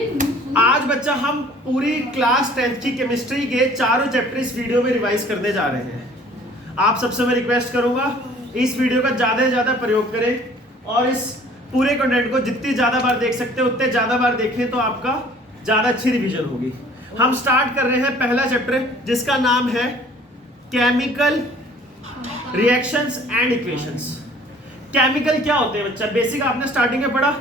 आज बच्चा हम पूरी क्लास 10th की केमिस्ट्री के चारों चैप्टर इस वीडियो में रिवाइज करने जा रहे हैं। आप सबसे मैं रिक्वेस्ट करूंगा इस वीडियो का ज़्यादा से ज़्यादा प्रयोग करें और इस पूरे कंटेंट को जितनी ज़्यादा बार देख सकते हैं उतने ज़्यादा बार देखें तो आपका ज़्यादा अच्छी रिवीजन होगी। हम स्टार्ट कर रहे हैं पहला चैप्टर जिसका नाम है chemical reactions and equations. Chemical क्या होते हैं बच्चा? बेसिक आपने स्टार्टिंग में पढ़ा,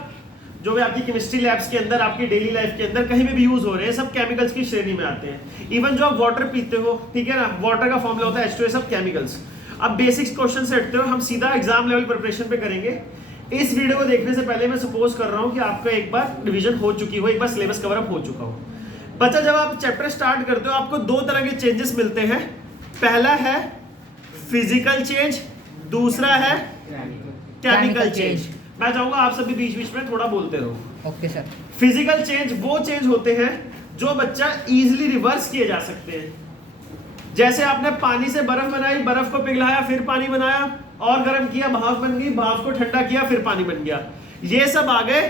जो भी आपकी केमिस्ट्री लैब्स के अंदर, आपकी डेली लाइफ के अंदर कहीं भी यूज हो रहे हैं, सब केमिकल्स की श्रेणी में आते हैं। इवन जो आप वाटर पीते हो, ठीक है ना, वाटर का फॉर्मूला होता है H2O, सब केमिकल्स। अब बेसिक्स क्वेश्चन से हटते हो, हम सीधा एग्जाम लेवल प्रिपरेशन पे करेंगे। इस वीडियो को देखने से पहले मैं सपोज कर रहा हूँ कि आपका एक बार रिविजन हो चुकी हो, एक बार सिलेबस कवर अप हो चुका हो। बच्चा जब आप चैप्टर स्टार्ट करते हो आपको दो तरह के चेंजेस मिलते हैं। पहला है फिजिकल चेंज, दूसरा है केमिकल चेंज। मैं चाहूंगा आप सभी बीच बीच में थोड़ा बोलते रहो। Okay sir. फिजिकल चेंज वो चेंज होते हैं जो बच्चा इजीली रिवर्स किए जा सकते हैं। जैसे आपने पानी से बर्फ बनाई, बर्फ को पिघलाया, फिर पानी बनाया और गर्म किया, भाप बन गई, भाप को ठंडा किया, फिर पानी बन गया। ये सब आ गए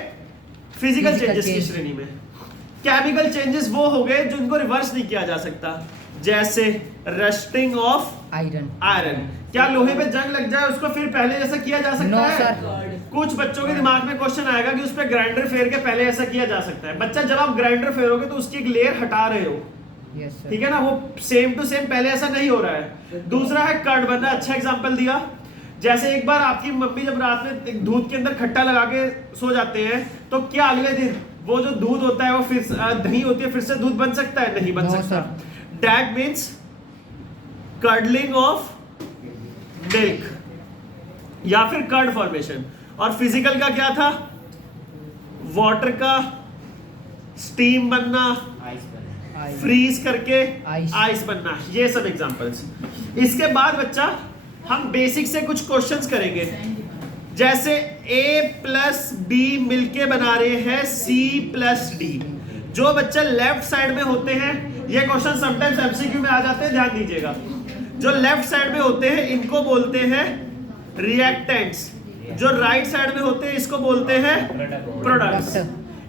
फिजिकल चेंजेस की श्रेणी में। केमिकल चेंजेस वो हो गए जो इनको रिवर्स नहीं किया जा सकता, जैसे रस्टिंग ऑफ आयरन। क्या लोहे पे जंग लग जाए उसको फिर पहले जैसा किया जा सकता है? सर। कुछ बच्चों के दिमाग में क्वेश्चन आएगा कि उस पे ग्राइंडर फेर के पहले ऐसा किया जा सकता है। बच्चा जब आप ग्राइंडर फेरोगे तो उसकी एक लेयर हटा रहे हो, ठीक है ना, वो सेम टू सेम पहले ऐसा नहीं हो रहा है। दूसरा है कर्ड बनना। अच्छा एग्जांपल दिया, जैसे एक बार आपकी मम्मी जब रात में दूध के अंदर खट्टा लगा के सो जाते हैं तो क्या अगले दिन वो जो दूध होता है वो फिर दही होती है, फिर से दूध बन सकता है? नहीं बन सकता। That means curdling of milk या फिर कर्ड फॉर्मेशन। और फिजिकल का क्या था? वाटर का स्टीम बनना, फ्रीज करके आइस बनना, ये सब एग्जांपल्स। इसके बाद बच्चा हम बेसिक से कुछ क्वेश्चंस करेंगे, जैसे A प्लस बी मिलके बना रहे हैं C प्लस डी। जो बच्चा लेफ्ट साइड में होते हैं, ये क्वेश्चन समटाइम्स एमसीक्यू में आ जाते हैं, ध्यान दीजिएगा। जो लेफ्ट साइड में होते हैं इनको बोलते हैं रिएक्टेंट्स, जो राइट साइड में होते हैं इसको बोलते हैं प्रोडक्ट्स।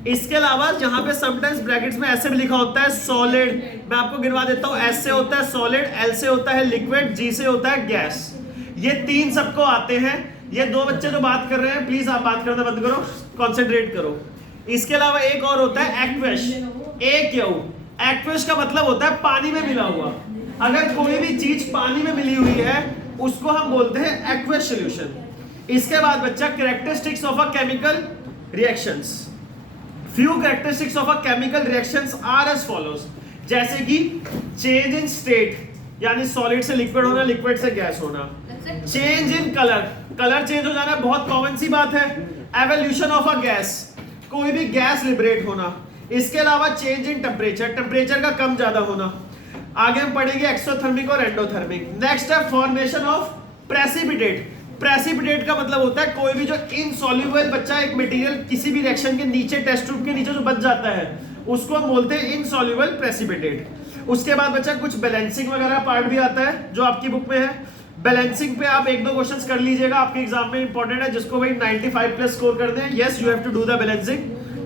इसके अलावा यहाँ पे समटाइम्स ब्रैकेट्स में ऐसे भी लिखा होता है सॉलिड। मैं आपको गिनवा देता हूँ, S से होता है सॉलिड, L से होता है लिक्विड, G से होता है गैस। ये तीन सबको आते हैं। ये दो बच्चे जो बात कर रहे हैं प्लीज आप बात करना बंद करो, कॉन्सेंट्रेट करो। इसके अलावा एक और होता है एक्वेश, एक्वेश का मतलब होता है पानी में मिला हुआ। अगर कोई भी चीज पानी में मिली हुई है उसको हम बोलते हैं एक्वेश सॉल्यूशन। इसके बाद बच्चा characteristics of a chemical reactions. Few characteristics of a chemical reactions are as follows, जैसे कि चेंज इन स्टेट यानी सॉलिड से लिक्विड होना, लिक्विड से गैस होना। Change in colour, colour change हो जाना बहुत कॉमन सी बात है। एवोल्यूशन ऑफ अ गैस, कोई भी गैस लिबरेट होना। इसके अलावा चेंज इन टेम्परेचर, टेम्परेचर का कम ज्यादा होना। आगे हम पढ़ेंगे एक्सोथर्मिक और एंडोथर्मिक। नेक्स्ट है फॉर्मेशन ऑफ प्रेसिपिटेट। प्रेसिपिटेट का मतलब होता है कोई भी जो इनसॉल्युबल बच्चा एक मटेरियल किसी भी रिएक्शन के नीचे, टेस्ट ट्यूब के नीचे जो बच जाता है उसको हम बोलते हैं इनसॉल्युबल प्रेसिपिटेट। उसके बाद बच्चा कुछ बैलेंसिंग वगैरह पार्ट भी आता है जो आपकी बुक में है। बैलेंसिंग पे आप एक दो क्वेश्चंस कर लीजिएगा, आपके एग्जाम में इंपॉर्टेंट है, जिसको भाई 95 प्लस स्कोर कर दें। Yes, you have to do the balancing,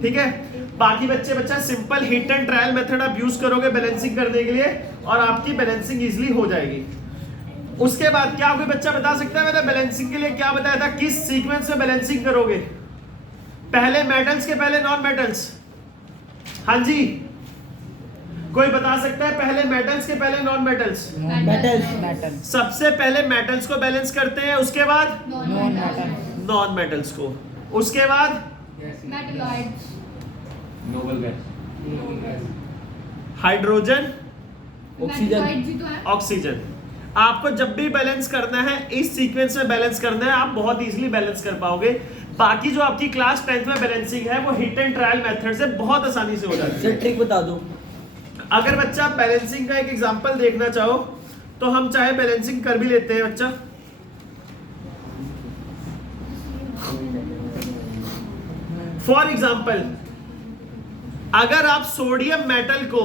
ठीक है। बाकी बच्चा simple hit and trial method आप यूज करोगे बैलेंसिंग करने के लिए और आपकी बैलेंसिंग इजीली हो जाएगी। उसके बाद क्या कोई बच्चा बता सकता है मैंने बैलेंसिंग के लिए क्या बताया था, किस सीक्वेंस में बैलेंसिंग करोगे? पहले मेटल्स के पहले नॉन मेटल्स? हाँ जी, कोई बता सकता है पहले मेटल्स के पहले नॉन मेटल्स? मेटल्स। सबसे पहले मेटल्स को बैलेंस करते हैं, उसके बाद नॉन मेटल्स को, उसके बाद हाइड्रोजन, ऑक्सीजन। आपको जब भी बैलेंस करना है इस सीक्वेंस में बैलेंस करना है, आप बहुत इजीली बैलेंस कर पाओगे। बाकी जो आपकी क्लास 10th में बैलेंसिंग है वो हिट एंड ट्रायल मेथड से बहुत आसानी से हो जाती है। ट्रिक बता दो। अगर बच्चा बैलेंसिंग का एक एग्जांपल देखना चाहो तो हम चाहे बैलेंसिंग कर भी लेते हैं बच्चा। फॉर एग्जांपल, अगर आप सोडियम मेटल को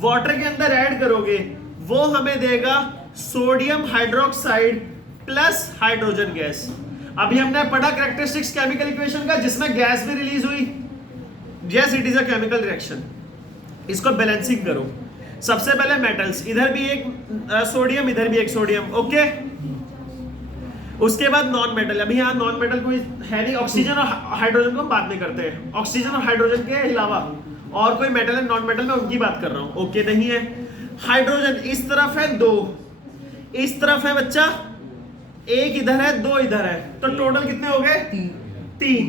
वाटर के अंदर ऐड करोगे वो हमें देगा sodium hydroxide plus hydrogen gas. अभी हमने पढ़ा कैरेक्टरिस्टिक्स केमिकल इक्वेशन का जिसमें गैस भी रिलीज हुई, yes it is a chemical reaction. इसको बैलेंसिंग करो। सबसे पहले मेटल्स, इधर भी एक सोडियम, इधर भी एक सोडियम, ओके। उसके बाद नॉन मेटल, अभी यहाँ नॉन मेटल कोई है नहीं, ऑक्सीजन और हाइड्रोजन को बात नहीं करते हैं। ऑक्सीजन और हाइड्रोजन के अलावा और कोई मेटल है नॉन मेटल में, उनकी बात कर रहा हूँ, ओके नहीं है। हाइड्रोजन इस तरफ है 2, इस तरफ है बच्चा 1 इधर है 2 इधर है, तो टोटल कितने हो गए 3।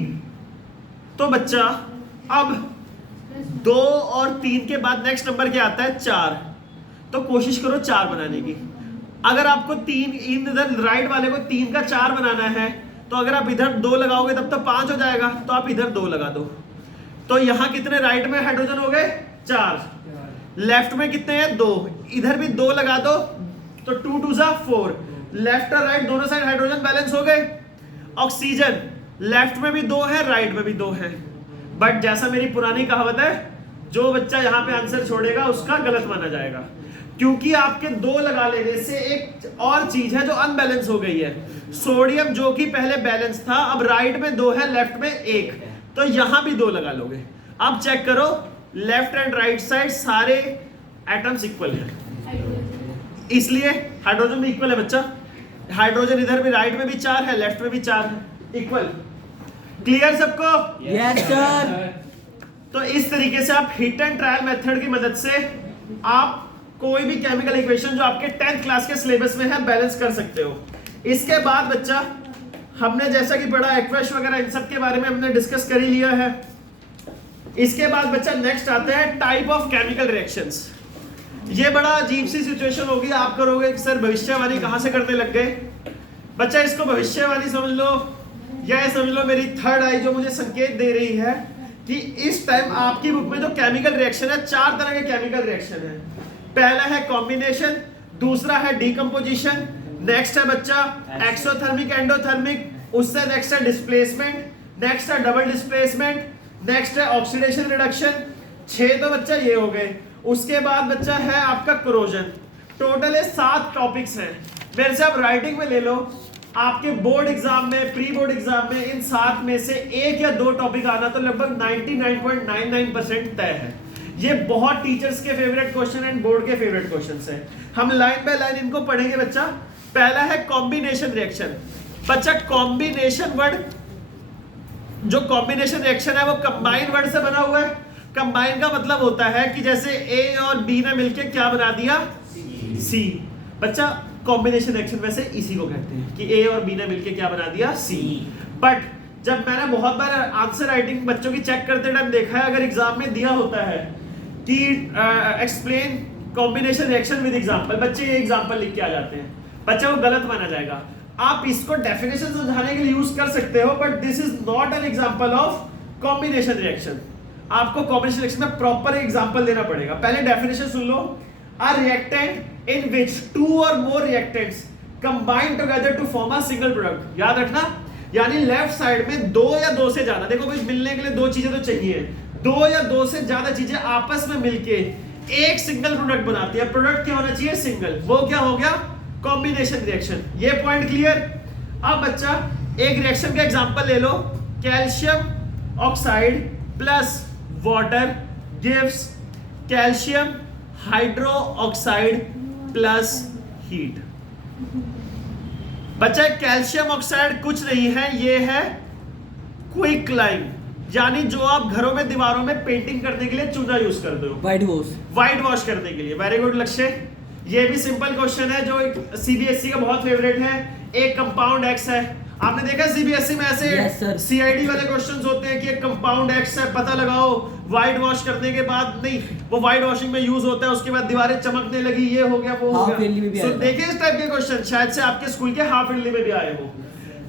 तो बच्चा अब 2 और 3 के बाद नेक्स्ट नंबर क्या आता है 4। तो कोशिश करो 4 बनाने की। अगर आपको 3 इधर राइट वाले को 3 का 4 बनाना है, तो अगर आप इधर 2 लगाओगे तब तो 5 हो जाएगा, तो आप इधर 2 लगा दो। तो यहां कितने राइट में हाइड्रोजन हो गए 4, लेफ्ट में कितने हैं 2, इधर भी 2 लगा दो, तो 2 2 जा 4। लेफ्ट और राइट दोनों साइड हाइड्रोजन बैलेंस हो गए। ऑक्सीजन लेफ्ट में भी 2 है, राइट में भी 2 है। बट जैसा मेरी पुरानी कहावत है, जो बच्चा यहाँ पे आंसर छोड़ेगा उसका गलत माना जाएगा, क्योंकि आपके 2 लगा लेने से एक और चीज है जो अनबैलेंस हो गई है। सोडियम जो कि पहले बैलेंस था, अब राइट में 2 है, लेफ्ट में 1, तो यहां भी 2 लगा लोगे। अब चेक करो लेफ्ट एंड राइट साइड सारे एटम्स इक्वल हैं, इसलिए हाइड्रोजन भी इक्वल है बच्चा। हाइड्रोजन इधर भी राइट में भी 4 है, लेफ्ट में भी 4 है, इक्वल। क्लियर सबको? Yes sir. तो इस तरीके से आप हिट एंड ट्रायल मेथड की मदद से आप कोई भी केमिकल इक्वेशन जो आपके 10th क्लास के सिलेबस में है बैलेंस कर सकते हो। इसके बाद बच्चा हमने जैसा कि पढ़ा एक्वेश वगैरह इन सब के बारे में हमने डिस्कस कर ही लिया है। इसके बाद बच्चा नेक्स्ट आता है टाइप ऑफ केमिकल रिएक्शंस। ये बड़ा अजीब सी सिचुएशन होगी, आप करोगे कि सर भविष्यवाणी कहां से करने लग गए। बच्चा इसको भविष्यवाणी समझ लो, या समझ लो मेरी थर्ड आई जो मुझे संकेत दे रही है कि इस टाइम आपकी बुक में जो केमिकल रिएक्शन है 4 तरह के केमिकल रिएक्शन है। पहला है कॉम्बिनेशन, दूसरा है डीकंपोजिशन, नेक्स्ट है बच्चा एक्सोथर्मिक एंडोथर्मिक, उससे नेक्स्ट है डिस्प्लेसमेंट, नेक्स्ट है डबल डिस्प्लेसमेंट, नेक्स्ट है ऑक्सीडेशन रिडक्शन। 6 तो बच्चा ये हो गए। उसके बाद बच्चा है आपका कोरोजन। टोटल है 7 टॉपिक्स हैं। मेरे से आप राइटिंग में ले लो, आपके बोर्ड एग्जाम में, प्री बोर्ड एग्जाम में इन 7 में से 1 या 2 टॉपिक आना तो लगभग 99.99% तय है। ये बहुत टीचर्स के फेवरेट क्वेश्चन एंड बोर्ड के फेवरेट क्वेश्चंस हैं। हम लाइन बाय लाइन इनको पढ़ेंगे बच्चा। पहला है कॉम्बिनेशन रिएक्शन। बच्चा कॉम्बिनेशन वर्ड, जो कॉम्बिनेशन रिएक्शन है वो कंबाइन वर्ड से बना हुआ है। कंबाइन का मतलब होता है कि जैसे ए और बी ने मिलकर क्या बना दिया सी। बच्चा कॉम्बिनेशन रिएक्शन वैसे इसी को कहते हैं कि ए और बी ने मिलकर क्या बना दिया सी। बट जब मैंने बहुत बार आंसर राइटिंग बच्चों की चेक करते टाइम देखा है, अगर एग्जाम में दिया होता है कि explain combination reaction with example, बच्चे ये एग्जांपल लिख के आ जाते हैं, बच्चा वो गलत माना जाएगा। आप इसको डेफिनेशन समझाने के लिए यूज कर सकते हो, but this is not an example of combination reaction. आपको कॉम्बिनेशन रिएक्शन में प्रॉपर एग्जांपल देना पड़ेगा। पहले डेफिनेशन सुन लो। अ रिएक्टेंट इन विच 2 और more reactants combine together to form a single product. याद रखना, यानी लेफ्ट साइड में 2 या 2 से ज्यादा, देखो कुछ मिलने के लिए 2 चीजें तो चाहिए, 2 या 2 से ज्यादा चीजें आपस में मिलके एक सिंगल प्रोडक्ट बनाती है। प्रोडक्ट क्या होना चाहिए सिंगल, वो क्या हो गया कॉम्बिनेशन रिएक्शन। ये पॉइंट क्लियर। अब बच्चा एक रिएक्शन का एग्जांपल ले लो। Calcium oxide plus water gives calcium hydroxide plus heat. बच्चा कैल्शियम ऑक्साइड कुछ नहीं है, ये है क्विक लाइम, यानी जो आप घरों में दीवारों में पेंटिंग करने के लिए चूना यूज करते हो, व्हाइट वॉश करने के लिए। वेरी गुड लक्ष्य। ये भी सिंपल क्वेश्चन है जो सीबीएसई का बहुत फेवरेट है। एक कंपाउंड एक्स है, आपने देखा सीबीएसई में ऐसे सीआईडी वाले क्वेश्चंस होते हैं कि एक कंपाउंड एक्स है, पता लगाओ। व्हाइट वॉश करने के बाद नहीं, वो व्हाइट वॉशिंग में यूज होता है, उसके बाद दीवारें चमकने लगी, ये हो गया वो हो गया। तो देखिए इस टाइप के क्वेश्चन शायद से आपके स्कूल के हाफ ईयरली में भी आए हो।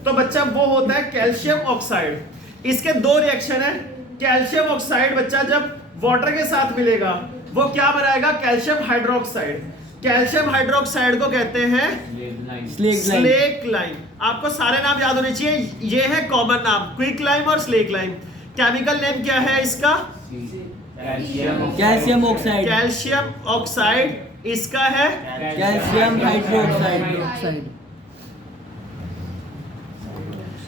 तो बच्चा वो होता है कैल्शियम ऑक्साइड। इसके 2 रिएक्शन है। कैल्शियम ऑक्साइड बच्चा जब वाटर के साथ मिलेगा वो क्या बनाएगा कैल्शियम हाइड्रोक्साइड। कैल्शियम हाइड्रोक्साइड को कहते हैं स्लेक लाइम। आपको सारे नाम याद होने चाहिए, ये है कॉमन नाम, क्विक लाइम और स्लेक लाइम। केमिकल नेम क्या है इसका कैल्शियम ऑक्साइड। कैल्शियम ऑक्साइड इसका है कैल्शियम हाइड्रोक्साइड।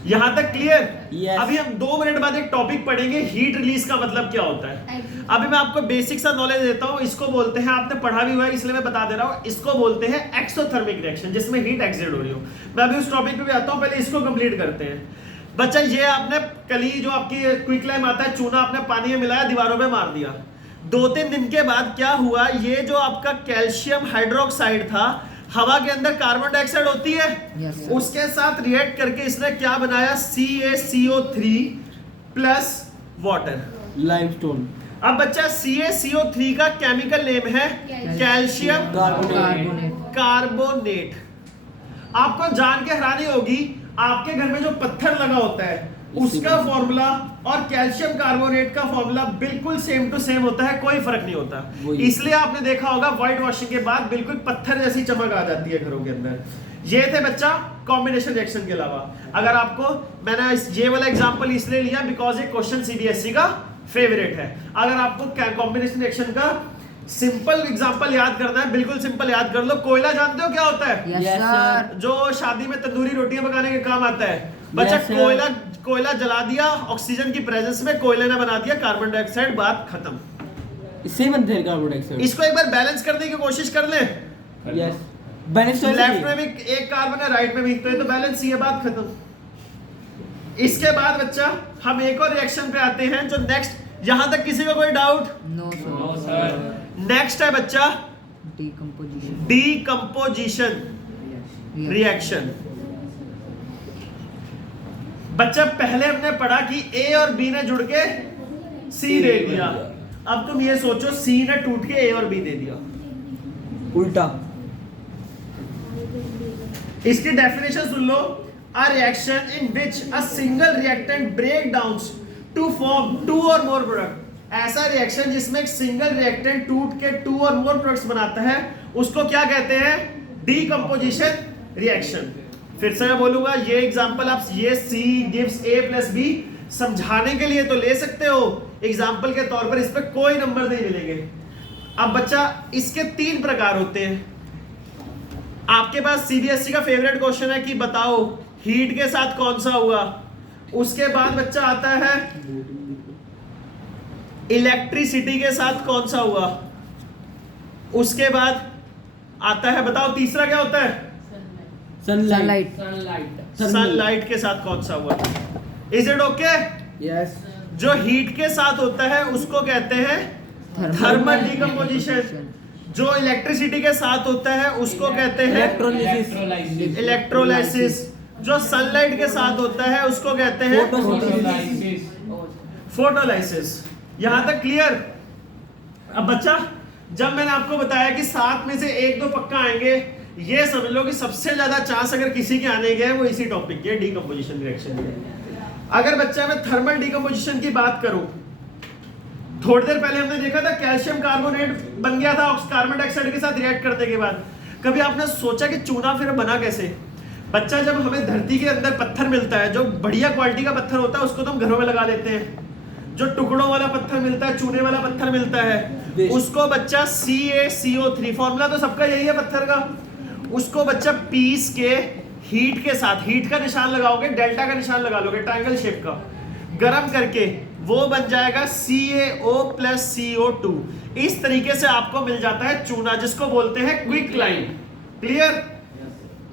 यहां तक क्लियर? Yes. अभी हम 2 मिनट बाद एक टॉपिक पढ़ेंगे, हीट रिलीज का मतलब क्या होता है। अभी मैं आपको बेसिक सा नॉलेज देता हूं। इसको बोलते हैं, आपने पढ़ा भी हुआ है इसलिए मैं बता दे रहा हूं, इसको बोलते हैं एक्सोथर्मिक रिएक्शन, जिसमें हीट एक्सुडेट हो रही हो। मैं अभी उस टॉपिक पे भी आता हूं, पहले इसको कंप्लीट करते हैं। बच्चा ये आपने कली जो आपकी क्विकलाइम आता है, चूना आपने पानी में मिलाया, दीवारों पे मार दिया। 2-3 दिन के बाद क्या हुआ, ये जो आपका कैल्शियम हाइड्रोक्साइड था, हवा के अंदर कार्बन डाइऑक्साइड होती है, उसके साथ रिएक्ट करके इसने क्या बनाया, CaCO3 प्लस वाटर, लाइमस्टोन। अब बच्चा CaCO3 का केमिकल नेम है कैल्शियम कार्बोनेट। आपको जान के हैरानी होगी, आपके घर में जो पत्थर लगा होता है उसका फॉर्मूला और कैल्शियम कार्बोनेट का फॉर्मूला बिल्कुल सेम टू सेम होता है, कोई फर्क नहीं होता। इसलिए आपने देखा होगा व्हाइट वॉशिंग के बाद बिल्कुल पत्थर जैसी चमक आ जाती है घरों के अंदर। ये थे बच्चा कॉम्बिनेशन रिएक्शन के अलावा। अगर आपको, मैंने ये वाला एग्जांपल इसलिए लिया बिकॉज ये क्वेश्चन सीबीएसई का फेवरेट है। अगर आपको कॉम्बिनेशन रिएक्शन का सिंपल एग्जांपल याद करना है, बिल्कुल सिंपल याद कर लो। कोयला जानते हो क्या होता है? Yes, sir. जो शादी में तंदूरी रोटियां पकाने के काम आता है। बच्चा Yes, sir. कोयला जला दिया, ऑक्सीजन की प्रेजेंस में कोयले ने बना दिया कार्बन डाइऑक्साइड, बात खत्म। इससे बनते हैं कार्बन डाइऑक्साइड। इसको एक बार बैलेंस करने की कोशिश कर ले। यस, बैलेंस लेफ्ट में भी एक कार्बन है, राइट में भी, तो ये तो बैलेंस ही है, बात खत्म। इसके बाद बच्चा हम एक और रिएक्शन पे आते हैं जो नेक्स्ट। यहां तक किसी को कोई डाउट? No sir. नेक्स्ट है बच्चा डीकंपोजिशन डीकंपोजिशन रिएक्शन। बच्चा पहले हमने पढ़ा कि ए और बी ने जुड़ के सी दे दिया। अब तुम ये सोचो, सी ने टूट के ए और बी दे दिया, उल्टा। इसकी डेफिनेशन सुन लो। A reaction in which a single reactant break down to form 2 और मोर प्रोडक्ट। ऐसा रिएक्शन जिसमें एक सिंगल रिएक्टेंट टूट के 2 और मोर प्रोडक्ट्स बनाता है, उसको क्या कहते हैं? Decomposition reaction. फिर से मैं बोलूंगा, ये एग्जांपल आप ये C gives A plus B समझाने के लिए तो ले सकते हो, एग्जांपल के तौर पर इस पे कोई नंबर नहीं मिलेंगे। अब बच्चा इसके 3 प्रकार होते हैं। आपके पास सीबीएसई का फेवरेट क्वेश्चन है कि बताओ हीट के साथ कौन सा हुआ। उसके बाद बच्चा आता है इलेक्ट्रिसिटी के साथ कौन सा हुआ। उसके बाद आता है, बताओ तीसरा क्या होता है? सनलाइट सनलाइट के साथ कौन सा हुआ। Is it okay? यस। जो हीट के साथ होता है उसको कहते हैं थर्मल डीकंपोजिशन। जो इलेक्ट्रिसिटी के साथ होता है उसको कहते हैं इलेक्ट्रोलाइसिस। जो सनलाइट के साथ होता है उसको कहते हैं फोटोलाइसिस। यहां तक क्लियर? अब बच्चा, जब मैंने आपको बताया कि 7 में से 1-2 पक्का आएंगे, ये समझ लो कि सबसे ज्यादा चांस अगर किसी के आने के है वो इसी टॉपिक के, डीकंपोजिशन रिएक्शन के। अगर बच्चा मैं थर्मल डीकंपोजिशन की बात करूं, थोड़ी देर पहले हमने देखा था कैल्शियम कार्बोनेट बन गया था कार्बन डाइऑक्साइड के साथ रिएक्ट करने के बाद। कभी आपने सोचा कि चूना फिर बना कैसे? बच्चा, जब हमें धरती के अंदर पत्थर मिलता है, जो बढ़िया क्वालिटी का पत्थर होता है, उसको तो हम घरों में लगा लेते हैं। जो टुकड़ों वाला पत्थर मिलता है, चूने वाला पत्थर मिलता है, उसको बच्चा CaCO3, फॉर्मूला तो सबका यही है पत्थर का, उसको बच्चा पीस के हीट के साथ, हीट का निशान लगाओगे, डेल्टा का निशान लगा लोगे, ट्रायंगल शेप का, गरम करके वो बन जाएगा CaO प्लस CO2। इस तरीके से आपको मिल जाता है चूना, जिसको बोलते हैं क्विक लाइम। क्लियर?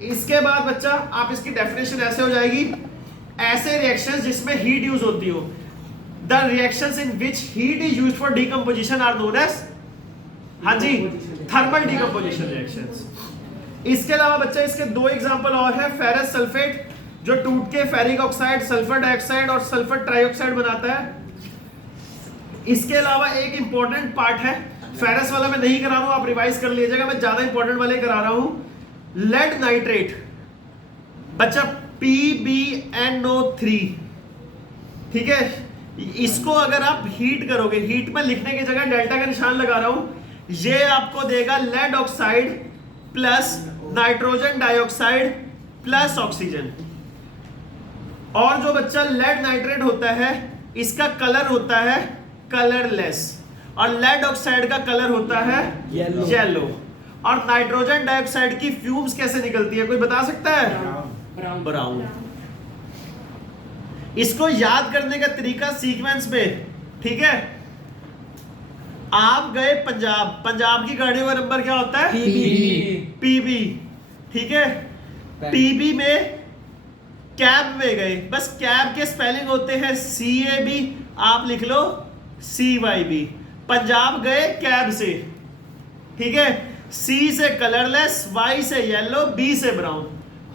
इसके बाद बच्चा आप इसकी डेफिनेशन ऐसे हो जाएगी, ऐसे रिएक्शंस जिसमें हीट यूज होती हो, the reactions in which heat is used for decomposition are known as, हाँ जी, थर्मल डीकंपोजिशन रिएक्शंस। इसके अलावा बच्चा इसके 2 एग्जांपल और है। फेरस सल्फेट जो टूट के फेरिक ऑक्साइड, सल्फर डाइऑक्साइड और सल्फर ट्राइऑक्साइड बनाता है। इसके अलावा एक इंपॉर्टेंट पार्ट है, फेरस वाला मैं नहीं करा रहा हूं, आप रिवाइज कर लीजिएगा, मैं ज्यादा इंपॉर्टेंट वाले करा रहा हूं। लेड नाइट्रेट बच्चा PbNO3, ठीक है, इसको अगर आप हीट करोगे, हीट में लिखने की जगह डेल्टा का निशान लगा रहा हूं, ये आपको देगा lead oxide plus nitrogen dioxide plus oxygen. और जो बच्चा लेड नाइट्रेट होता है, इसका कलर होता है कलरलेस, और लेड ऑक्साइड का कलर होता है येलो। और नाइट्रोजन डाइऑक्साइड की फ्यूम्स कैसे निकलती है, कोई बता सकता है? ब्राउन। इसको याद करने का तरीका सीक्वेंस में, ठीक है। आप गए पंजाब, पंजाब की गाड़ियों का नंबर क्या होता है? पीबी, ठीक है। पीबी में कैब में गए, बस कैब के स्पेलिंग होते हैं CAB, आप लिख लो CYB। पंजाब गए कैब से, ठीक है। C से कलरलेस, Y से येलो, B से ब्राउन।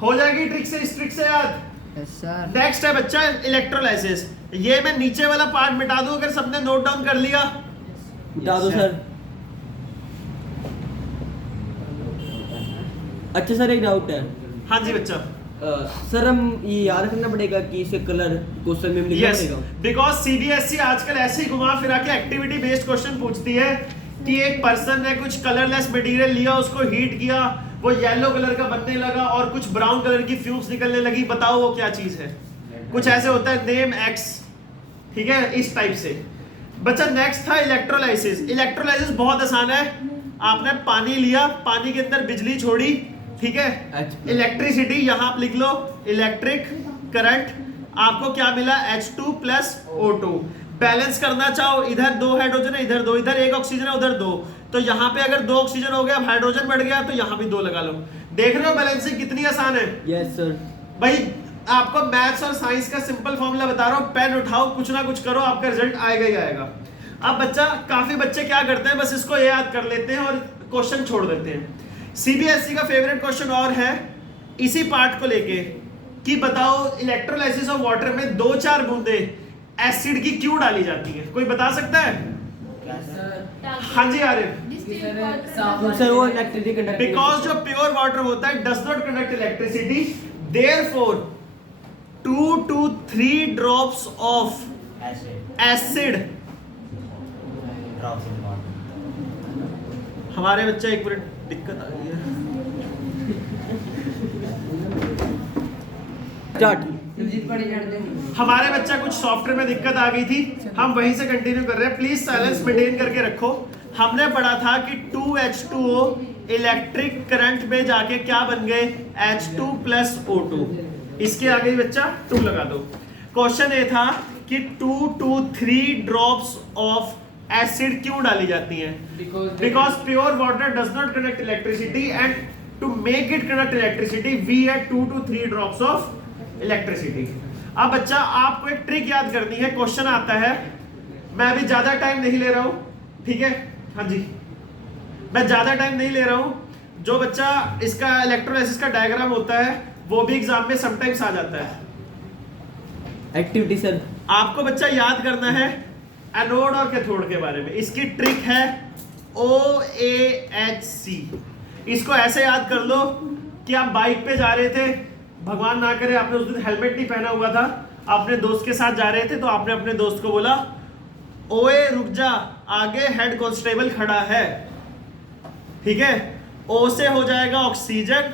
हो जाएगी ट्रिक से, इस ट्रिक से याद। Yes sir. नेक्स्ट है बच्चा इलेक्ट्रोलाइसिस। ये मैं नीचे वाला पार्ट मिटा दूं अगर सबने नोट डाउन कर लिया? मिटा दो सर। अच्छा सर, एक डाउट है। हाँ जी बच्चा। सर हम ये याद रखना पड़ेगा कि इसे कलर क्वेश्चन में लिखना यस, पड़ेगा। बिकॉज CBSE आजकल ऐसे ही घुमा फिरा के एक्टिविटी बेस्ड क्वेश्चन पूछती है कि एक पर्सन ने कुछ कलरलेस मटेरियल लिया, उसको हीट किया, वो येलो कलर का बनने लगा और कुछ ब्राउन कलर की फ्यूम्स निकलने लगी, बताओ वो क्या चीज है? कुछ ऐसे होता है, नेम X, ठीक है, इस टाइप से। बच्चा नेक्स्ट था इलेक्ट्रोलाइसिस। इलेक्ट्रोलाइसिस बहुत आसान है। आपने पानी लिया, पानी के अंदर बिजली छोड़ी, ठीक है, इलेक्ट्रिसिटी, यहां आप लिख लो इलेक्ट्रिक करंट, आपको क्या मिला? H2 plus O2। बैलेंस करना चाहो, इधर 2 हाइड्रोजन है, इधर 2, इधर 1 ऑक्सीजन है, उधर 2, तो यहाँ पे अगर 2 ऑक्सीजन हो गया, अब हाइड्रोजन बढ़ गया, तो यहाँ भी 2 लगा लो। देख रहे हो बैलेंसिंग कितनी आसान है? Yes sir. भाई आपको मैथ्स और साइंस का सिंपल फॉर्मूला बता रहा हूँ, पेन उठाओ, कुछ ना कुछ करो, आपका रिजल्ट आएगा ही आएगा। अब बच्चा, काफी बच्चे क्या करते हैं, बस इसको ये याद कर लेते हैं और क्वेश्चन छोड़ देते हैं। CBSE का फेवरेट क्वेश्चन और है इसी पार्ट को लेके कि बताओ इलेक्ट्रोलाइसिस ऑफ वाटर में 2-4 बूंदे एसिड की क्यों डाली जाती है? कोई बता सकता है? हाँ जी आरिफ। सर वो इलेक्ट्रिसिटी कंडक्ट, बिकॉज जो प्योर वाटर होता है does not conduct electricity, therefore 2 to 3 drops of acid। हमारे बच्चे, एक मिनट, दिक्कत आ गई है। स्टार्ट। हमारे बच्चा कुछ सॉफ्टवेयर में दिक्कत आ गई थी, हम वहीं से कंटिन्यू कर रहे हैं। प्लीज साइलेंस मेंटेन करके रखो। हमने पढ़ा था कि 2H2O इलेक्ट्रिक करंट में जाके क्या बन गए? H2 plus O2। इसके आगे बच्चा 2 लगा दो। क्वेश्चन ये था कि 2 to 3 ड्रॉप्स ऑफ एसिड क्यों डाली जाती है? Because pure water does not conduct electricity and to make it conduct electricity we add 2 to 3 drops of electricity. अब बच्चा आपको एक ट्रिक याद करनी है, क्वेश्चन आता है, मैं अभी ज्यादा टाइम नहीं ले रहा हूं, ठीक है? हाँ जी, मैं ज्यादा टाइम नहीं ले रहा हूं। जो बच्चा इसका इलेक्ट्रोलाइसिस का डायग्राम होता है वो भी एग्जाम में समटाइम्स आ जाता है। एक्टिविटी सर, आपको बच्चा याद करना है एनोड और कैथोड के बारे में। इसकी ट्रिक है OAHC। इसको ऐसे याद कर लो कि आप बाइक पे जा रहे थे, भगवान ना करे आपने उस दिन हेलमेट नहीं पहना हुआ था, अपने दोस्त के साथ जा रहे थे, तो आपने अपने दोस्त को बोला ओए रुक जा, आगे हेड कांस्टेबल खड़ा है, ठीक है? O से हो जाएगा ऑक्सीजन,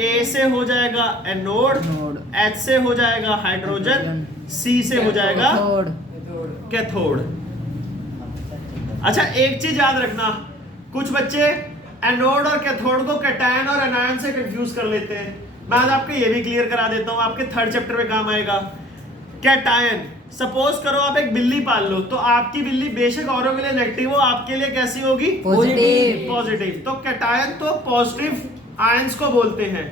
A से हो जाएगा एनोड, H से हो जाएगा हाइड्रोजन, C से हो जाएगा कैथोड। अच्छा एक चीज याद रखना, कुछ बच्चे एनोड और कैथोड को कैटायन और एनायन से कंफ्यूज कर लेते हैं। मैं आज आपको ये भी क्लियर करा देता हूँ, आपके 3rd चैप्टर में काम आएगा। कैटायन, सपोज करो आप एक बिल्ली पाल लो, तो आपकी बिल्ली बेशक औरों के लिए नेगेटिव हो, आपके लिए कैसी होगी? पॉजिटिव। तो कैटायन तो पॉजिटिव आयंस को बोलते हैं,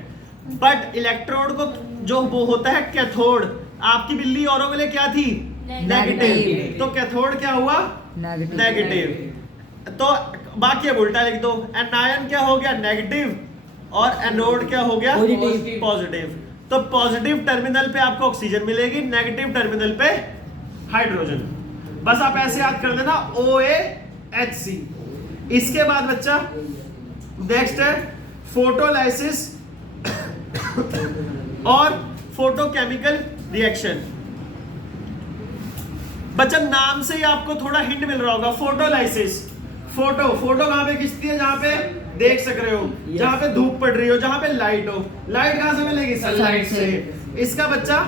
बट इलेक्ट्रोड को जो वो होता है कैथोड, आपकी बिल्ली औरों के लिए क्या थी? नेगेटिव। तो कैथोड क्या हुआ? नेगेटिव। तो बाकी अब उल्टा लिख दो, एनायन क्या हो गया? नेगेटिव, और एनोड क्या हो गया? पॉजिटिव। तो पॉजिटिव टर्मिनल पे आपको ऑक्सीजन मिलेगी, नेगेटिव टर्मिनल पे हाइड्रोजन। बस आप ऐसे याद कर देना OAHC। इसके बाद बच्चा नेक्स्ट है फोटोलाइसिस और फोटोकेमिकल रिएक्शन। बच्चा नाम से ही आपको थोड़ा हिंट मिल रहा होगा। फोटोलाइसिस, फोटो कहां पे खिंचती है? जहां पे देख सक रहे हो, जहां पे धूप पड़ रही हो, जहां पे लाइट हो। लाइट कहां से मिलेगी? सनलाइट से। इसका बच्चा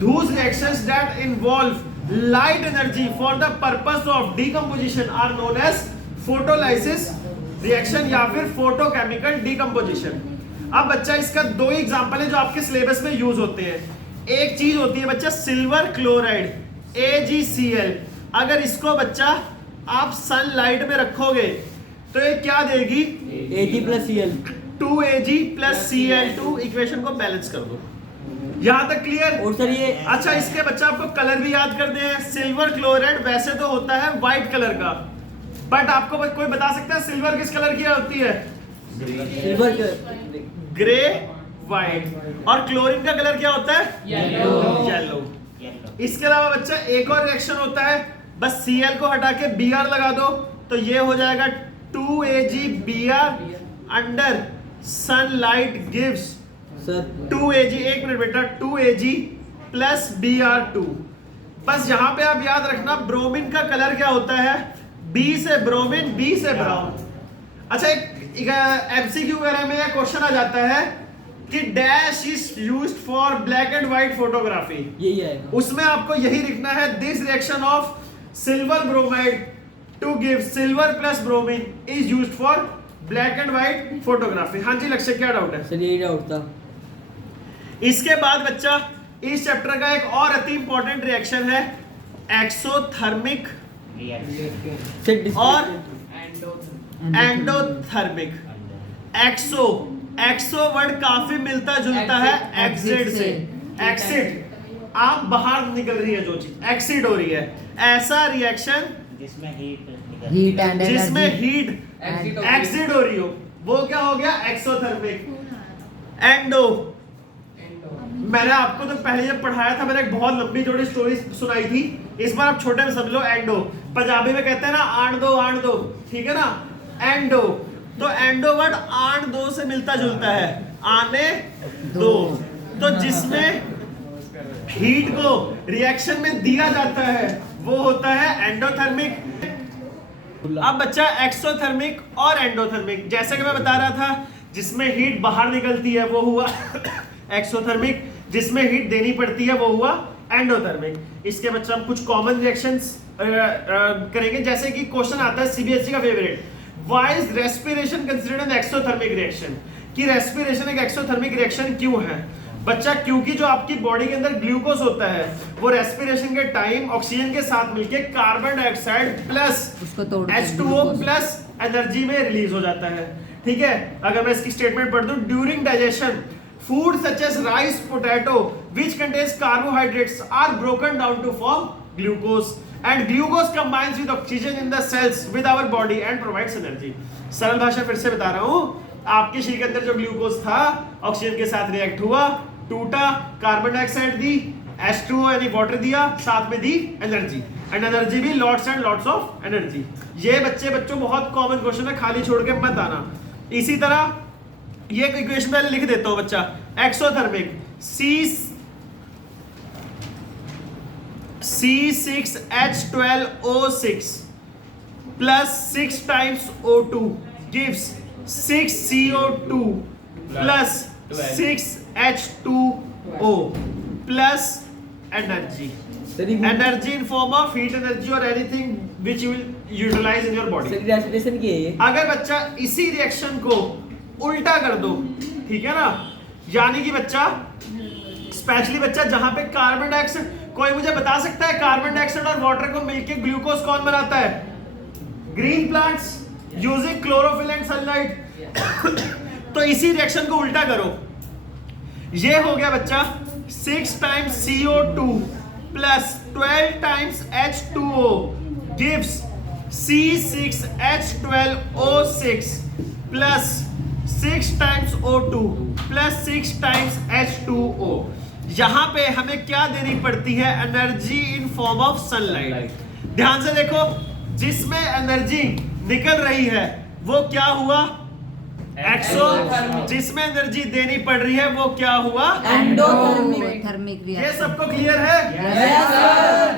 those reactions that involve light energy for the purpose of decomposition are known as photolysis reaction या फिर photochemical decomposition। अब बच्चा इसका 2 एग्जांपल है जो आपके सिलेबस में यूज होते हैं। एक चीज होती है बच्चा सिल्वर क्लोराइड AgCl, अगर इसको बच्चा आप सनलाइट में रखोगे तो ये क्या देगी? Ag plus Cl 2Ag plus Cl2, equation को बैलेंस कर दो। यहां तक क्लियर? और सर ये अच्छा, इसके बच्चा आपको कलर भी याद करते हैं। सिल्वर क्लोराइड वैसे तो होता है व्हाइट कलर का, बट आपको कोई बता सकता है सिल्वर किस कलर की होती है? Silver grey white. और क्लोरीन का कलर क्या होता है? येलो। इसके अलावा बच्चा एक और रिएक्शन होता है, बस Cl को हटा के Br लगा दो तो ये हो जाएगा 2AgBr under sunlight gives sir 2Ag। एक मिनट बेटा, 2Ag प्लस Br2। बस यहाँ पे आप याद रखना ब्रोमीन का कलर क्या होता है? B से ब्रोमीन, B से ब्राउन। अच्छा, एक MCQ वगैरह में यह क्वेश्चन आ जाता है कि dash is used for black and white photography, यही आएगा। उसमें आपको यही लिखना है this reaction of silver bromide to give silver plus bromine is used for black and white photography. हाँ जी लक्ष्य, क्या डाउट है? सर यही डाउट था। इसके बाद बच्चा इस चैप्टर का एक और अति इंपॉर्टेंट रिएक्शन है एक्सोथर्मिक और एंडोथर्मिक। एक्सो वर्ड काफी मिलता जुलता है एक्सिड से। एक्सिड आप बाहर निकल रही है जो चीज, एक्सिड हो रही है। ऐसा रिएक्शन जिसमें हीट एक्सिड हो रही हो, वो क्या हो गया? एक्सोथर्मिक। एंडो, मैंने आपको तो पहले जब पढ़ाया था मैंने एक बहुत लंबी जोड़ी स्टोरी सुनाई थी, इस बार आप छोटे में समझ लो। एंडो पंजाबी में कहते हैं ना आण दो, ठीक है ना? एंडो, तो एंडो वर्ड आण दो से मिलता जुलता है, आने दो। तो जिसमें हीट को रिएक्शन में दिया जाता है वो होता है एंडोथर्मिक। अब बच्चा एक्सोथर्मिक और एंडोथर्मिक, जैसे कि मैं बता रहा था, जिसमें हीट बाहर निकलती है वो हुआ एक्सोथर्मिक, जिसमें हीट देनी पड़ती है वो हुआ एंडोथर्मिक। इसके बच्चे हम कुछ कॉमन रिएक्शंस करेंगे, जैसे कि क्वेश्चन आता है सीबीएसई का favourite, why is respiration considered an exothermic reaction? कि रेस्पिरेशन एक एक्सोथर्मिक रिएक्शन क्यों है बच्चा? क्योंकि जो आपकी बॉडी के अंदर ग्लूकोज होता है वो रेस्पिरेशन के टाइम ऑक्सीजन के साथ मिलके carbon dioxide plus H2O plus energy में रिलीज हो जाता है, ठीक है? अगर मैं इसकी स्टेटमेंट पढ़ दूं, during digestion food such as rice, potato which contains carbohydrates are broken down to form glucose and glucose combines with oxygen in the cells with our body and provides energy। सरल भाषा फिर से बता रहा हूं, आपके शरीर के अंदर जो ग्लूकोज था ऑक्सीजन के साथ रिएक्ट हुआ, टूटा, कार्बन डाइऑक्साइड दी, H2O यानी वाटर दिया, साथ में दी एनर्जी, एंड एनर्जी भी lots and lots of energy. ये बच्चों बहुत कॉमन क्वेश्चन है, खाली छोड़ के मत आना। इसी तरह ये इक्वेशन पहले लिख देता हूं बच्चा, exothermic C6H12O6 plus 6 times O2 gives 6CO2 plus 6H2O plus energy in form of heat energy or anything which you will utilize in your body। Respiration की है ये। अगर बच्चा इसी रिएक्शन को उल्टा कर दो, ठीक है ना, यानी कि बच्चा स्पेशली बच्चा जहां पे कार्बन डाइऑक्साइड, कोई मुझे बता सकता है कार्बन डाइऑक्साइड और वाटर को मिलके ग्लूकोज कौन बनाता है? Green plants using chlorophyll and sunlight. तो इसी रिएक्शन को उल्टा करो, ये हो गया बच्चा 6 times CO2 plus 12 times H2O gives C6H12O6 plus 6 times O2 plus 6 times H2O। यहां पे हमें क्या देनी पड़ती है? Energy in form of sunlight. ध्यान से देखो, जिसमें एनर्जी निकल रही है वो क्या हुआ? एक्सो। जिसमें एनर्जी देनी पड़ रही है वो क्या हुआ? एंडोथर्मिक। ये सबको क्लियर है? Yes, sir।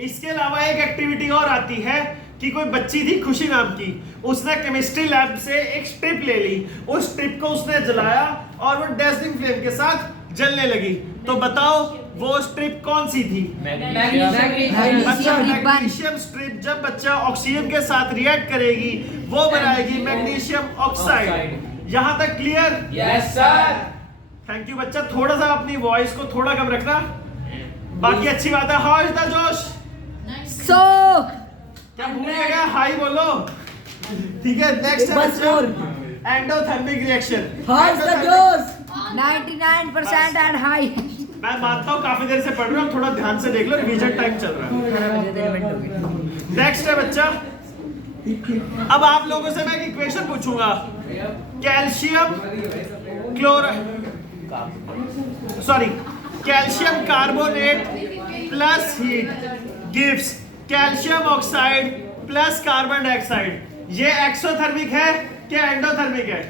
इसके अलावा एक एक्टिविटी और आती है कि कोई बच्ची थी खुशी नाम की, उसने केमिस्ट्री लैब से एक स्ट्रिप ले ली, उस स्ट्रिप को उसने जलाया और वो डेजलिंग फ्लेम के साथ जलने लगी। तो बताओ वो स्ट्रिप कौन सी थी? Magnesium strip. जब बच्चा ऑक्सीजन के साथ रिएक्ट करेगी वो बनाएगी मैग्नीशियम ऑक्साइड। यहां तक clear? Yes sir. Thank you बच्चा, थोड़ा सा अपनी वॉइस को थोड़ा कम रखना, बाकी अच्छी बात है। हाउ इज द जोश? सो क्या भूल गया? हाई बोलो। ठीक है, नेक्स्ट है बच्चा endothermic reaction. How is the जोश? 99% एंड हाई। मैं मानता हूँ काफी देर से पढ़ रहे हो, थोड़ा ध्यान से देख लो, रिवीजन टाइम चल रहा है। नेक्स्ट है बच्चा, अब आप लोगों से मैं एक इक्वेशन पूछूंगा। Calcium calcium carbonate plus heat gives calcium oxide plus carbon dioxide. ये एक्सोथर्मिक है क्या एंडोथर्मिक है?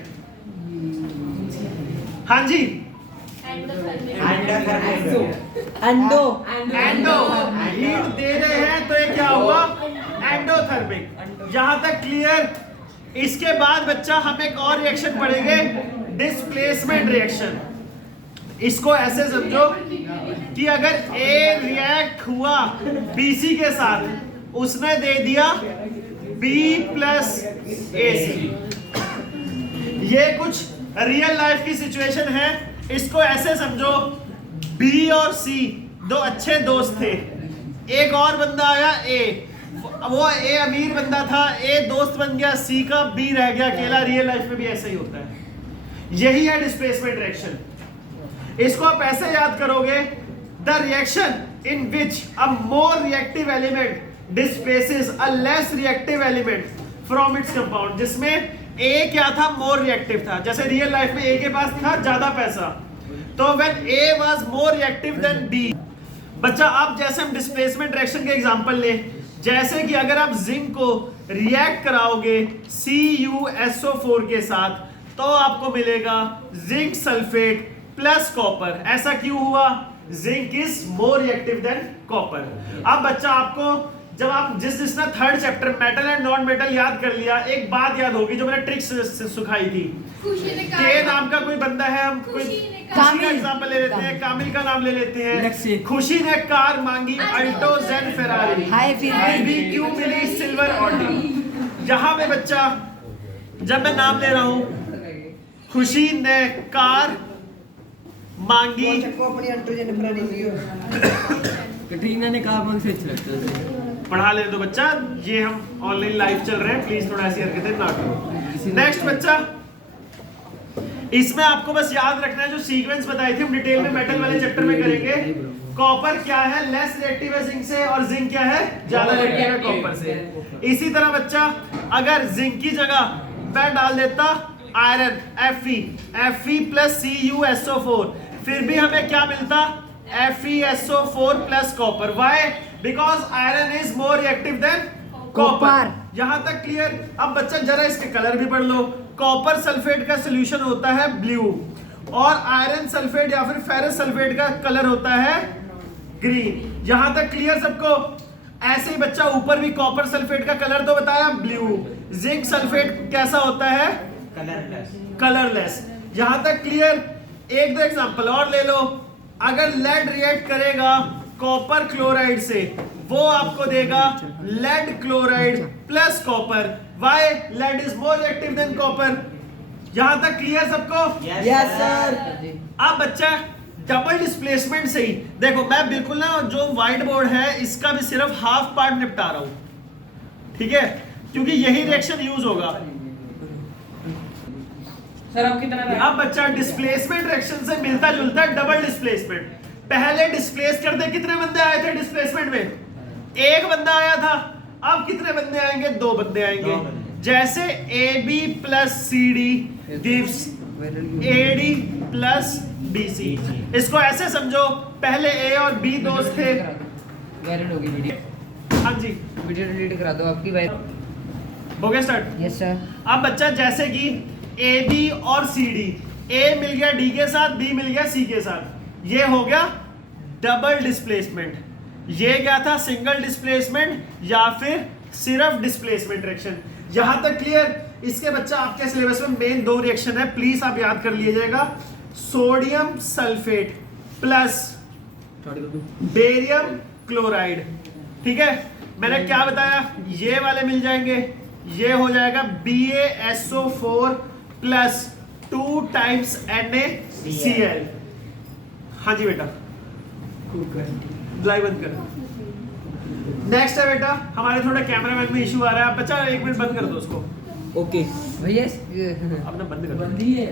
हाँ जी, एंडो एंडो हीट दे रहे हैं तो ये क्या हुआ? एंडोथर्मिक। यहां तक क्लियर? इसके बाद बच्चा हम एक और रिएक्शन पढ़ेंगे, डिस्प्लेसमेंट रिएक्शन। इसको ऐसे समझो कि अगर ए रिएक्ट हुआ बीसी के साथ, उसने दे दिया बी प्लस ए सी। ये कुछ रियल लाइफ की सिचुएशन है। इसको ऐसे समझो, बी और सी दो अच्छे दोस्त थे, एक और बंदा आया ए, वो ए अमीर बंदा था, ए दोस्त बन गया सी का, बी रह गया अकेला। रियल लाइफ में भी ऐसा ही होता है। यही है डिस्प्लेसमेंट रिएक्शन। इसको आप ऐसे याद करोगे, the reaction in which a more reactive element displaces a less reactive element from its compound. जिसमें ए क्या था? मोर रिएक्टिव था। जैसे रियल लाइफ में ए के पास था ज्यादा पैसा, तो when A was more reactive than B. बच्चा अब जैसे हम डिस्प्लेसमेंट रिएक्शन के एग्जांपल ले, जैसे कि अगर आप जिंक को रिएक्ट कराओगे CuSO4 के साथ, तो आपको मिलेगा जिंक सल्फेट प्लस कॉपर। ऐसा क्यों हुआ? Zinc is more reactive than copper. अब बच्चा आपको, जब आप जिसने third chapter metal and non metal याद कर लिया, एक बात याद होगी जो मैंने ट्रिक्स सिखाई थी। के नाम का कोई बंदा है, हम कोई खुशी का एग्जांपल ले लेते हैं, कामिल का नाम ले लेते हैं। खुशी ने कार मांगी अल्टो जेन फेरारी, हाय फिर भी क्यों मिली सिल्वर ऑडी। यहाँ पे बच्चा, जब मैं नाम ले रहा हूँ, खुशी ने कार मांगी, कटरीना ने कार्बन से छिड़कता। पढ़ा ले दो बच्चा, ये हम ऑनलाइन लाइव चल रहे हैं, प्लीज थोड़ा ऐसी हरकतें ना करो। नेक्स्ट बच्चा, इसमें आपको बस याद रखना है जो सीक्वेंस बताई थी, हम डिटेल में मेटल वाले चैप्टर में करेंगे। कॉपर क्या है? लेस रिएक्टिव है जिंक से, और जिंक क्या है? ज्यादा रिएक्टिव है कॉपर से। इसी तरह बच्चा, अगर जिंक की जगह मैं डाल देता आयरन Fe प्लस CuSO4, फिर भी हमें क्या मिलता? FeSO4 plus copper. Why? Because iron is more reactive than copper. यहां तक क्लियर? अब बच्चा जरा इसके कलर भी पढ़ लो। कॉपर सल्फेट का सोल्यूशन होता है ब्लू, और आयरन सल्फेट या फिर फेरस सल्फेट का कलर होता है ग्रीन। यहां तक क्लियर सबको? ऐसे ही बच्चा ऊपर भी कॉपर सल्फेट का कलर तो बताया ब्लू, जिंक सल्फेट कैसा होता है? कलरलेस। यहां तक क्लियर? एक दो एग्जांपल और ले लो। अगर लेड रिएक्ट करेगा कॉपर क्लोराइड से, वो आपको देगा lead chloride plus copper. Why? Lead is more reactive than copper. यहां तक क्लियर सबको? Yes sir. अब बच्चा डबल डिस्प्लेसमेंट से ही देखो, मैं बिल्कुल ना जो व्हाइट बोर्ड है इसका भी सिर्फ हाफ पार्ट निपटा रहा हूं, ठीक है? क्योंकि यही रिएक्शन यूज होगा। सर आप कितना? अब बच्चा डिस्प्लेसमेंट रिएक्शन से मिलता जुलता है डबल डिस्प्लेसमेंट। पहले डिस्प्लेस करते कितने बंदे आए थे डिस्प्लेसमेंट में? एक बंदा आया था। अब कितने बंदे आएंगे? दो बंदे आएंगे। जैसे AB plus CD gives AD plus BC। इसको ऐसे समझो, पहले A और B दोस्त थे। वायरल होगी वीडियो। हाँ जी, वीडियो डिलीट करा दो आपकी। हो गया स्टार्ट? Yes sir. अब बच्चा जैसे कि AB और CD, A मिल गया D के साथ, B मिल गया C के साथ, ये हो गया डबल डिस्प्लेसमेंट। ये क्या था? सिंगल डिस्प्लेसमेंट या फिर सिर्फ डिस्प्लेसमेंट रिएक्शन। यहां तक क्लियर? इसके बच्चा आपके सिलेबस में मेन दो रिएक्शन है, प्लीज आप याद कर लीजिएगा। Sodium sulphate plus barium chloride. ठीक है, मैंने क्या बताया? ये वाले मिल जाएंगे, ये हो जाएगा BaSO4 प्लस 2 times NaCl। हाँ जी बेटा, लाइव बंद कर। नेक्स्ट है बेटा, हमारे थोड़े कैमरामैन में इशू आ रहा है, बच्चा 1 मिनट बंद कर दो उसको। ओके भैया अपना बंद कर बंदी है।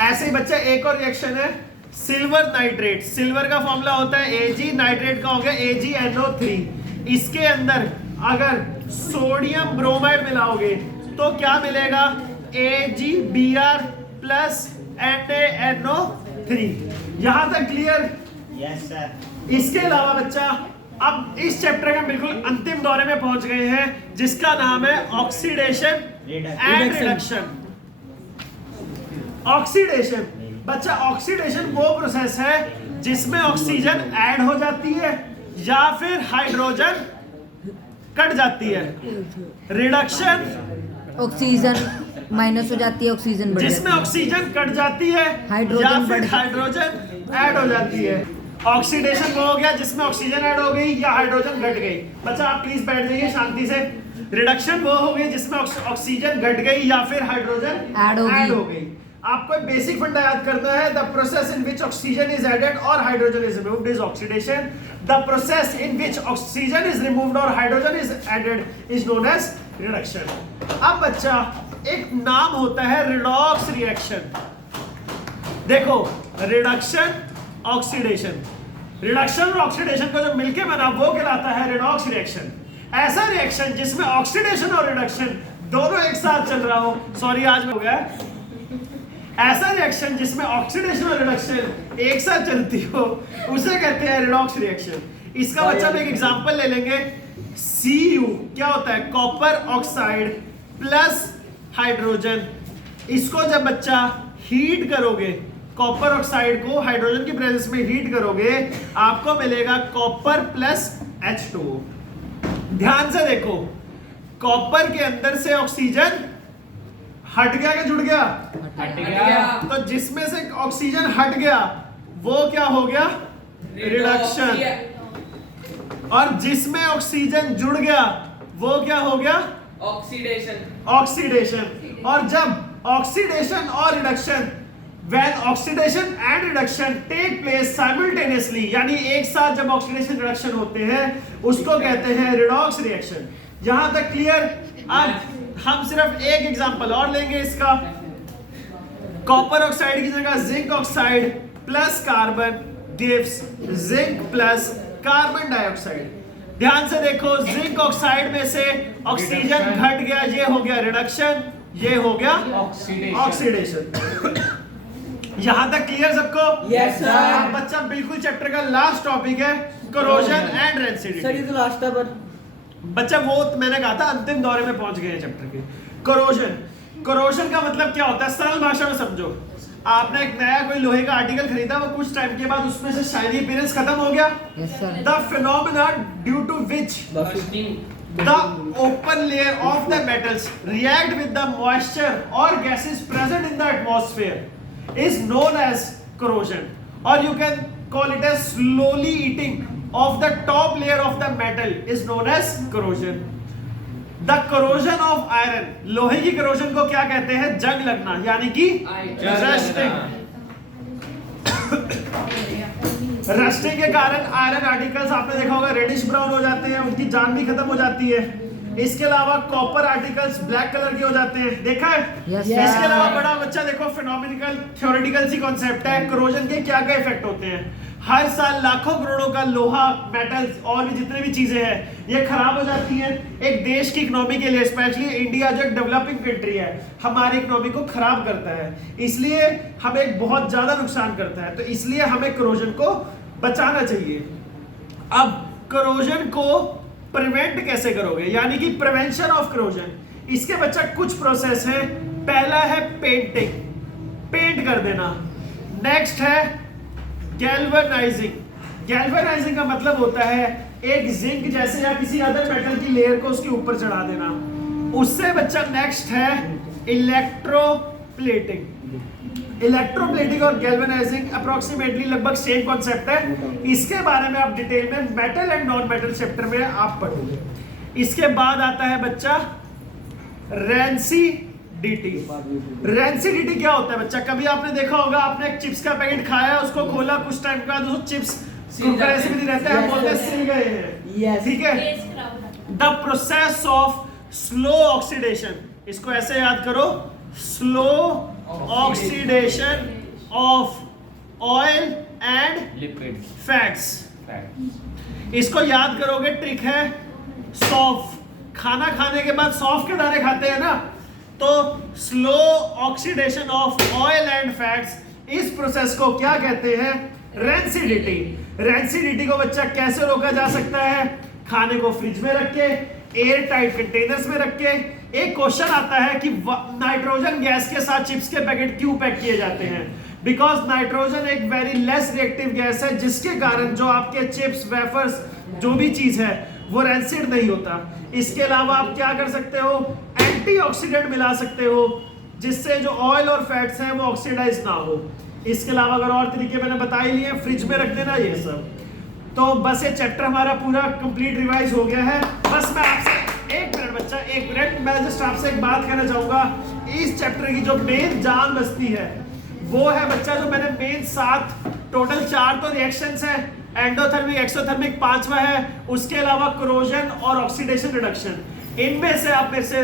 ऐसे ही बच्चा एक और रिएक्शन है सिल्वर नाइट्रेट। सिल्वर का फॉर्मूला होता है Ag, नाइट्रेट का हो गया AgNO3। इसके अंदर अगर सोडियम ब्रोमाइड मिलाओगे तो क्या मिलेगा? AgBr plus NaNO3। यहां तक क्लियर? Yes sir. इसके अलावा बच्चा अब इस चैप्टर के बिल्कुल अंतिम दौरे में पहुंच गए हैं, जिसका नाम है ऑक्सीडेशन एंड रिडक्शन। ऑक्सीडेशन बच्चा, ऑक्सीडेशन वो प्रोसेस है जिसमें ऑक्सीजन ऐड हो जाती है या फिर हाइड्रोजन कट जाती है। रिडक्शन ऑक्सीजन माइनस हो जाती है, ऑक्सीजन बढ़ जिसमें जाती है। ऑक्सीजन कट जाती है हाइड्रोजन या बढ़ फिर जाती है। हाइड्रोजन ऐड हो जाती है। ऑक्सीडेशन वो हो गया जिसमें ऑक्सीजन ऐड हो गई या हाइड्रोजन घट गई। बच्चा आप प्लीज बैठ जाइए शांति से। रिडक्शन वो हो गई जिसमें ऑक्सीजन घट गई या फिर हाइड्रोजन ऐड हो गई। आपको एक बेसिक फंडा याद करना है, the process in which oxygen is added और hydrogen is removed is oxidation. The process in which oxygen is removed और hydrogen is added is known as reduction. अब बच्चा एक नाम होता है रिडॉक्स रिएक्शन। देखो, रिडक्शन ऑक्सीडेशन, रिडक्शन और ऑक्सीडेशन को जो मिलके बना वो कहलाता है रिडॉक्स रिएक्शन। ऐसा रिएक्शन जिसमें ऑक्सीडेशन और रिडक्शन दोनों एक साथ चल रहा हो, सॉरी आज में हो गया, ऐसा रिएक्शन जिसमें ऑक्सीडेशन और रिडक्शन एक साथ चलती हो उसे कहते हैं रिडॉक्स रिएक्शन। इसका बच्चा हम एक एग्जांपल ले लेंगे। Cu क्या होता है? Copper oxide plus hydrogen. इसको जब बच्चा हीट करोगे, कॉपर ऑक्साइड को हाइड्रोजन की प्रेजेंस में हीट करोगे, आपको मिलेगा कॉपर प्लस H2O। ध्यान से देखो, कॉपर के अंदर से ऑक्सीजन हट गया कि जुड़ गया? हट गया। तो जिसमें से ऑक्सीजन हट गया वो क्या हो गया? रिडक्शन। और जिसमें ऑक्सीजन जुड़ गया वो क्या हो गया? ऑक्सीडेशन। ऑक्सीडेशन। और जब ऑक्सीडेशन और reduction, when oxidation and reduction take place simultaneously, यानी एक साथ जब ऑक्सीडेशन रिडक्शन होते हैं उसको कहते हैं रिडॉक्स रिएक्शन। यहां तक क्लियर? अब हम सिर्फ एक एग्जांपल और लेंगे इसका। कॉपर ऑक्साइड की जगह zinc oxide plus carbon gives zinc plus carbon dioxide. ध्यान से देखो, जिंक ऑक्साइड में से ऑक्सीजन घट गया, ये हो गया रिडक्शन, ये हो गया ऑक्सीडेशन। यहां तक क्लियर सबको? Yes sir. बच्चा बिल्कुल चैप्टर का लास्ट टॉपिक है कोरोजन एंड रेंसिडिटी। सर ये तो लास्ट था पर बच्चा वो मैंने कहा था अंतिम दौरे में पहुंच गए हैं चैप्टर के। कोरोजन, कोरोजन का मतलब क्या होता है? सरल भाषा में समझो, आपने एक नया कोई लोहे का आर्टिकल खरीदा, वो कुछ टाइम के बाद उसमें से शाइनी अपीयरेंस खत्म हो गया। Yes sir. The phenomena due to which the open layer of the metals react with the moisture or gases present in the atmosphere is known as corrosion, or you can call it as slowly eating of the top layer of the metal is known as corrosion. The corrosion of iron, लोहे की corrosion को क्या कहते हैं? जंग लगना, यानी कि rusting। रस्टिंग के कारण आयरन आर्टिकल्स आपने देखा होगा रेडिश ब्राउन हो जाते हैं, उनकी जान भी खत्म हो जाती है। इसके अलावा कॉपर आर्टिकल्स ब्लैक कलर के हो जाते हैं, देखा है? Yes, इसके sir. अलावा बड़ा बच्चा देखो, फिनोमिनिकल थ्योरेटिकल सी कॉन्सेप्ट है कोरोजन के क्या क्या इफेक्ट होते हैं। हर साल लाखों करोड़ों का लोहा, मेटल्स और भी जितने भी चीजें हैं ये खराब हो जाती हैं। एक देश की इकोनॉमी के लिए, स्पेशली इंडिया जो एक डेवलपिंग कंट्री है, हमारी इकोनॉमी को खराब करता है, इसलिए हमें एक बहुत ज्यादा नुकसान करता है। तो इसलिए हमें कोरोजन को बचाना चाहिए। अब कोरोजन को प्रिवेंट कैसे करोगे, यानी कि प्रिवेंशन ऑफ कोरोजन, इसके बच्चा कुछ प्रोसेस है। पहला है पेंटिंग, पेंट कर देना। नेक्स्ट है गैल्वेनाइजिंग। गैल्वेनाइजिंग का मतलब होता है एक जिंक जैसे या किसी अदर मेटल की लेयर को उसके ऊपर चढ़ा देना। उससे बच्चा नेक्स्ट है इलेक्ट्रोप्लेटिंग। इलेक्ट्रोप्लेटिंग और गैल्वेनाइजिंग अप्रोक्सीमेटली लगभग सेम कॉन्सेप्ट है। इसके बारे में आप डिटेल में metal and non metal chapter में आप पढ़ोगे। इसके बाद आता है बच्चा रेंसिडिटी। dt। रेंसिडिटी क्या होता है बच्चा? कभी आपने देखा होगा, आपने एक चिप्स का पैकेट खाया, उसको खोला, कुछ टाइम के बाद उसको चिप्स कुरकुरे से भी नहीं रहते हैं, बोलते हैं सिल गए हैं, ठीक है। The process of slow oxidation, इसको ऐसे याद करो, slow oxidation of oil and lipid fats. Fat. इसको याद करोगे, ट्रिक है सौंफ। खाना खाने के बाद सौंफ के दाने खाते हैं ना, तो slow oxidation of oil and fats, इस प्रोसेस को क्या कहते हैं? रेंसिडिटी। रेंसिडिटी को बच्चा कैसे रोका जा सकता है? खाने को फ्रिज में रख के, एयर टाइट कंटेनर्स में रख के। एक क्वेश्चन आता है कि नाइट्रोजन गैस के साथ चिप्स के पैकेट क्यों पैक किए जाते हैं? बिकॉज नाइट्रोजन एक वेरी लेस रिएक्टिव गैस है, जिसके कारण जो आपके चिप्स, वेफर्स, जो भी चीज है वो रेंसिड नहीं होता। इसके अलावा आप क्या कर सकते हो? एंटीऑक्सीडेंट मिला सकते हो, जिससे जो ऑयल और फैट्स हैं वो ऑक्सीडाइज ना हो। इसके अलावा अगर और तरीके मैंने बता ही लिए, फ्रिज में रख देना, ये सब। तो बस ये चैप्टर हमारा पूरा कंप्लीट रिवाइज हो गया है। बस मैं आपसे एक मिनट बच्चा, एक मिनट, मैं जस्ट आपसे एक बात कहना चाहूंगा। इस चैप्टर की जो मेन जान बसती है वो है बच्चा, जो मैंने मेन 7 टोटल 4 तो रिएक्शंस है, एंडोथर्मिक, एक्सोथर्मिक 5वां है, उसके अलावा कोरोजन और ऑक्सीडेशन रिडक्शन। इनमें से आप मेरे से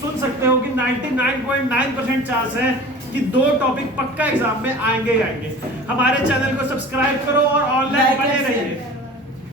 सुन सकते हो कि 99.9% चांस है कि 2 टॉपिक पक्का एग्जाम में आएंगे ही आएंगे। हमारे चैनल को सब्सक्राइब करो और ऑनलाइन बने रहिए।